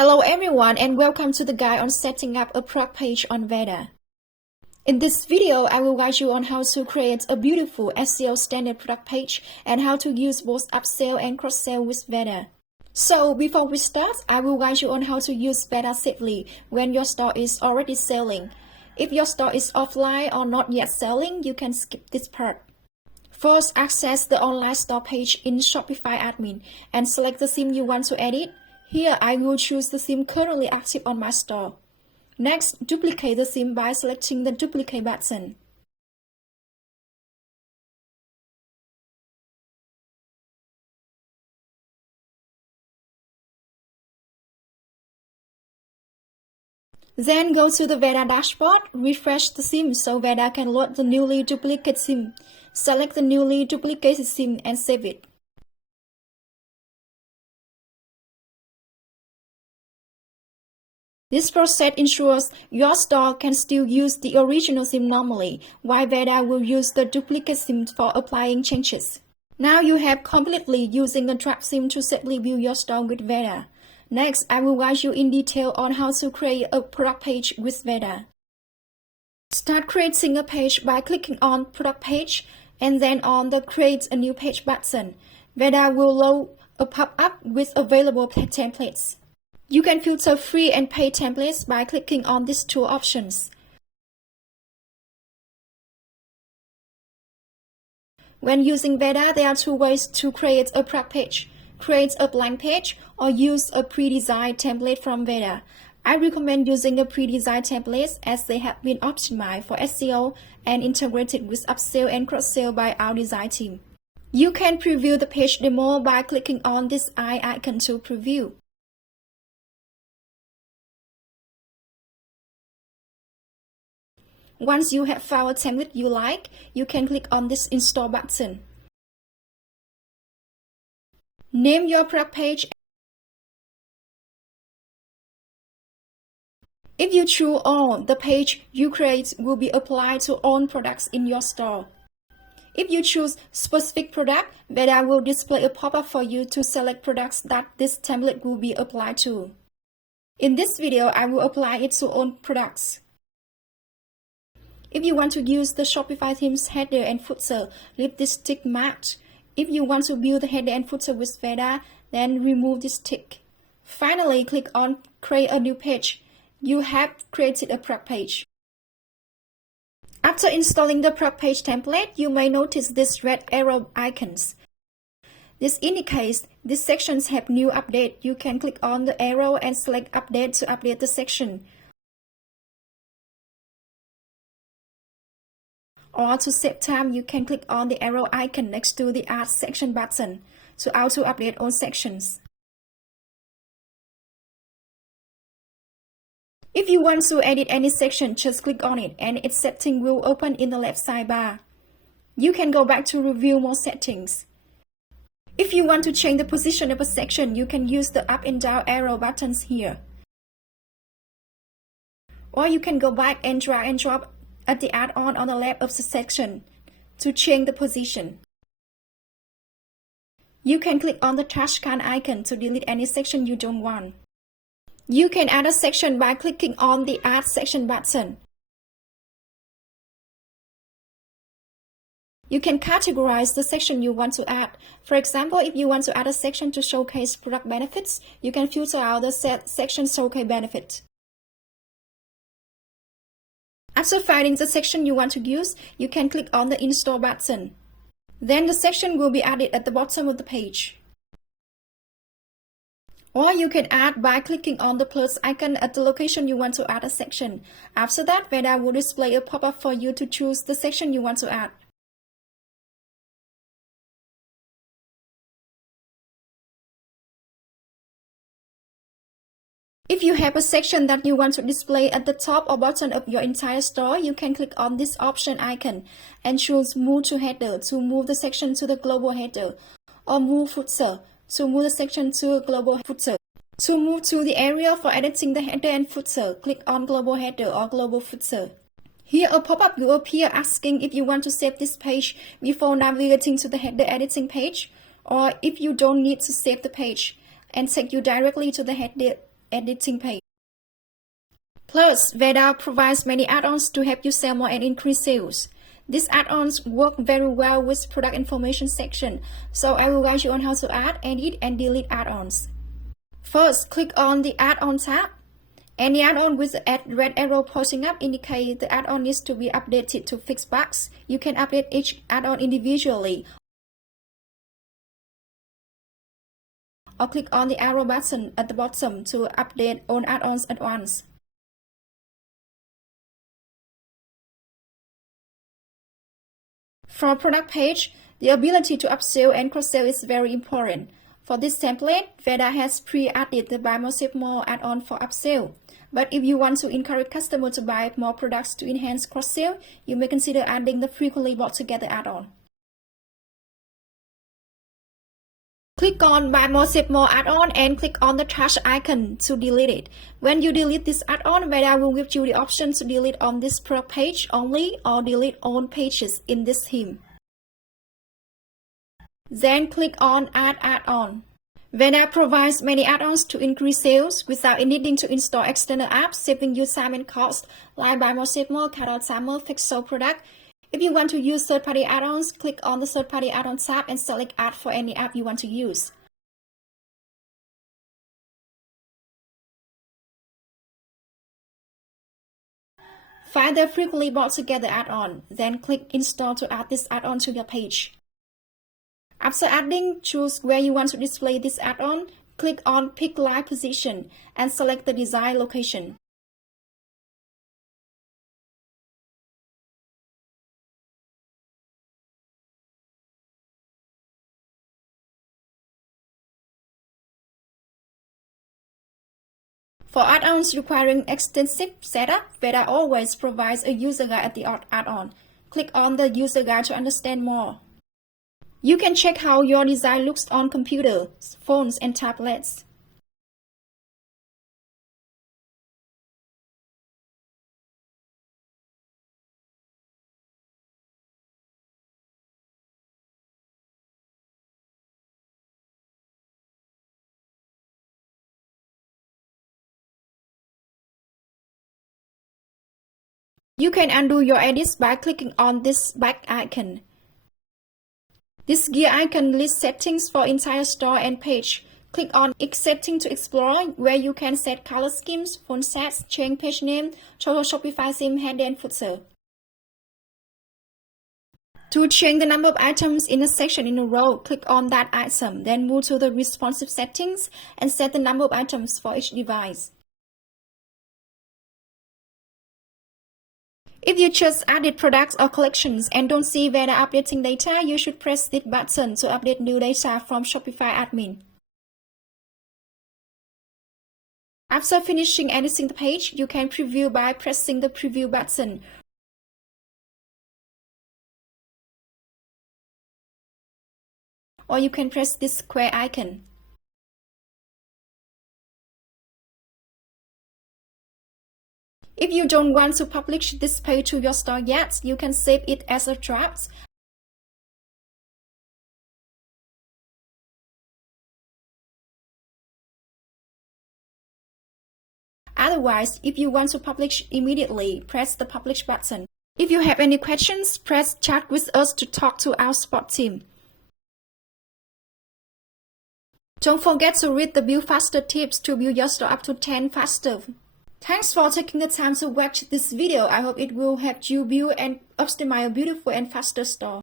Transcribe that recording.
Hello everyone and welcome to the guide on setting up a product page on Veda. In this video, I will guide you on how to create a beautiful SEO standard product page and how to use both upsell and cross-sell with Veda. So before we start, I will guide you on how to use Veda safely when your store is already selling. If your store is offline or not yet selling, you can skip this part. First, access the online store page in Shopify admin and select the theme you want to edit. Here, I will choose the theme currently active on my store. Next, duplicate the theme by selecting the duplicate button. Then go to the Veda dashboard, refresh the theme so Veda can load the newly duplicated theme. Select the newly duplicated theme and save it. This process ensures your store can still use the original theme normally, while Veda will use the duplicate theme for applying changes. Now you have completely using a draft theme to safely build your store with Veda. Next, I will guide you in detail on how to create a product page with Veda. Start creating a page by clicking on Product Page and then on the Create a New Page button. Veda will load a pop-up with available templates. You can filter free and paid templates by clicking on these two options. When using Veda, there are two ways to create a product page: create a blank page or use a pre-designed template from Veda. I recommend using a pre-designed template as they have been optimized for SEO and integrated with upsell and cross-sell by our design team. You can preview the page demo by clicking on this eye icon to preview. Once you have found a template you like, you can click on this Install button. Name your product page. If you choose All, the page you create will be applied to all products in your store. If you choose Specific Product, Veda will display a pop-up for you to select products that this template will be applied to. In this video, I will apply it to all products. If you want to use the Shopify theme's header and footer, leave this tick marked. If you want to build the header and footer with Veda, then remove this tick. Finally, click on Create a New Page. You have created a product page. After installing the product page template, you may notice these red arrow icons. This indicates these sections have new update. You can click on the arrow and select Update to update the section. Or to save time, you can click on the arrow icon next to the Add Section button to auto-update all sections. If you want to edit any section, just click on it and its setting will open in the left sidebar. You can go back to review more settings. If you want to change the position of a section, you can use the up and down arrow buttons here. Or you can go back and drag and drop at the add-on on the left of the section to change the position. You can click on the trash can icon to delete any section you don't want. You can add a section by clicking on the Add Section button. You can categorize the section you want to add. For example, if you want to add a section to showcase product benefits, you can filter out the section Showcase Benefit. After finding the section you want to use, you can click on the Install button. Then the section will be added at the bottom of the page. Or you can add by clicking on the plus icon at the location you want to add a section. After that, Veda will display a pop-up for you to choose the section you want to add. If you have a section that you want to display at the top or bottom of your entire store, you can click on this option icon and choose Move to Header to move the section to the global header, or Move Footer to move the section to a global footer. To move to the area for editing the header and footer, click on Global Header or Global Footer. Here a pop-up will appear asking if you want to save this page before navigating to the header editing page, or if you don't need to save the page and take you directly to the header editing page. Plus, Veda provides many add-ons to help you sell more and increase sales. These add-ons work very well with product information section, so I will guide you on how to add, edit, and delete add-ons. First, click on the add-on tab. Any add-on with the red arrow pointing up indicates the add-on needs to be updated to fix bugs. You can update each add-on individually, or click on the arrow button at the bottom to update all add-ons at once. For product page, the ability to upsell and cross-sell is very important. For this template, Veda has pre-added the Buy More Save More add-on for upsell. But if you want to encourage customers to buy more products to enhance cross-sell, you may consider adding the frequently bought together add-on. Click on Buy More Save More add-on and click on the trash icon to delete it. When you delete this add-on, Veda will give you the option to delete on this product page only or delete all pages in this theme. Then click on Add Add-on. Veda provides many add-ons to increase sales without needing to install external apps, saving you time and cost, like Buy More Save More, Cut Out Timer, Fix Sold Product. If you want to use third-party add-ons, click on the third-party add-on tab and select Add for any app you want to use. Find the frequently bought together add-on, then click Install to add this add-on to your page. After adding, choose where you want to display this add-on, click on Pick Live Position, and select the desired location. For add-ons requiring extensive setup, Veda always provides a user guide at the add-on. Click on the user guide to understand more. You can check how your design looks on computers, phones, and tablets. You can undo your edits by clicking on this back icon. This gear icon lists settings for entire store and page. Click on X setting to explore, where you can set color schemes, font size, change page name, total Shopify theme, header and footer. To change the number of items in a section in a row, click on that item, then move to the responsive settings and set the number of items for each device. If you just added products or collections and don't see Veda updating data, you should press this button to update new data from Shopify admin. After finishing editing the page, you can preview by pressing the preview button. Or you can press this square icon. If you don't want to publish this page to your store yet, you can save it as a draft. Otherwise, if you want to publish immediately, press the Publish button. If you have any questions, press Chat with us to talk to our support team. Don't forget to read the Build Faster tips to build your store up to 10 faster. Thanks for taking the time to watch this video. I hope it will help you build and optimize a beautiful and faster store.